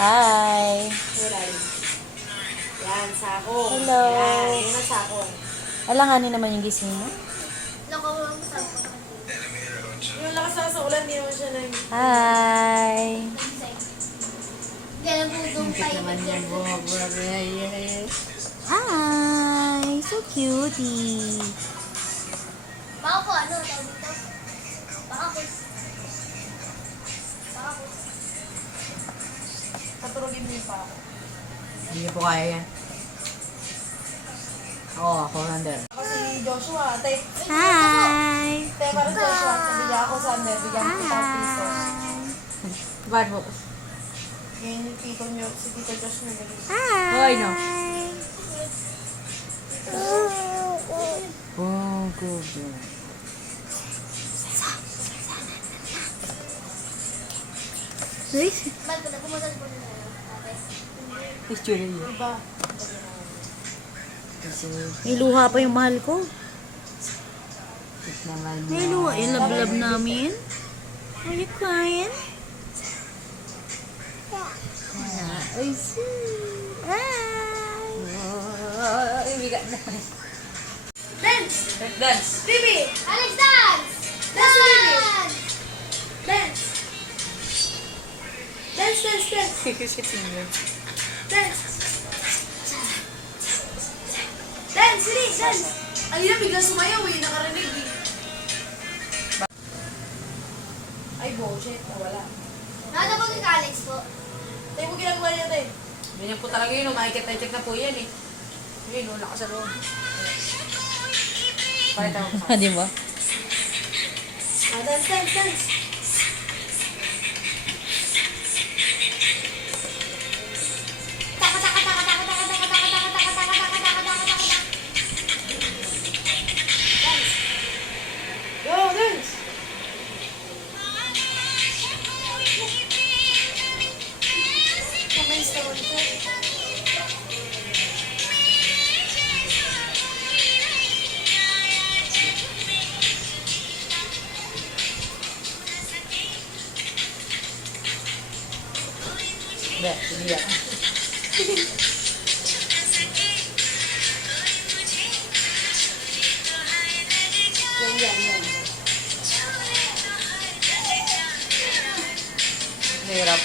Hi. Kulay. Yan, sakong. Hello. Yan, yun ang sakong. Alanganin naman yung gising mo. Nakawang sa Yung lakas na sa ulan, hindi naman siya na Hi. Kaya budong tayo. Hi. So cutie. Baka po, ano, tawag dito? Baka po. Baka po. Paturugin mo yung pa ako. Hindi niyo po kaya yan. Oo, ako Sander. Ako si Joshua. Hi. Para sa Joshua. Sabi niya ako, Sander. Bigyan ko 5 pesos. Bad mo. Yung tito niyo, si Tito Josh na naging. Hoy, no. Oh, good. Ba't ko na pumunta po na ate? Picture yun. Diba? Kasi, May luha pa yung mahal ko. tit naman May luha. Yung love-love namin. Are you crying? I see. Hi. Ibigat na. Dance! Dance. Bibi! Alex, dance! Dance, baby! Dance! Dance! Dance, dance, dance! Dance! Dance, hindi! Dance! Ay, na bigla sumayaw eh. Nakarinig eh. Ay, bullshit. Wala. Nada po kay Alex po. Tayo mo ginagawa niya tayo. Ganyan po talaga yun. Makikita-check na po yan eh. Yun, wala ka sa loob. Pakita mo pa. Di ba? Dance, dance, dance! Taka, taka, taka, taka, taka, taka, taka, taka, taka, taka, taka, taka, taka, taka. Go, dance! Kamay sa kontra. Hindi, hindi yan. Yan, yan, yan. Hirap.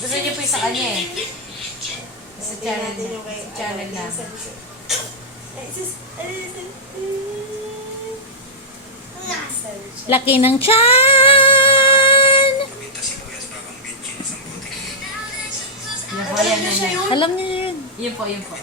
Gusto niyo po yung sa kanya eh. Sa channel, sa channel namin. Laki ng tiyan! Yan po, yan, yan, yan. Alam niyo yun. Yun po, yun po.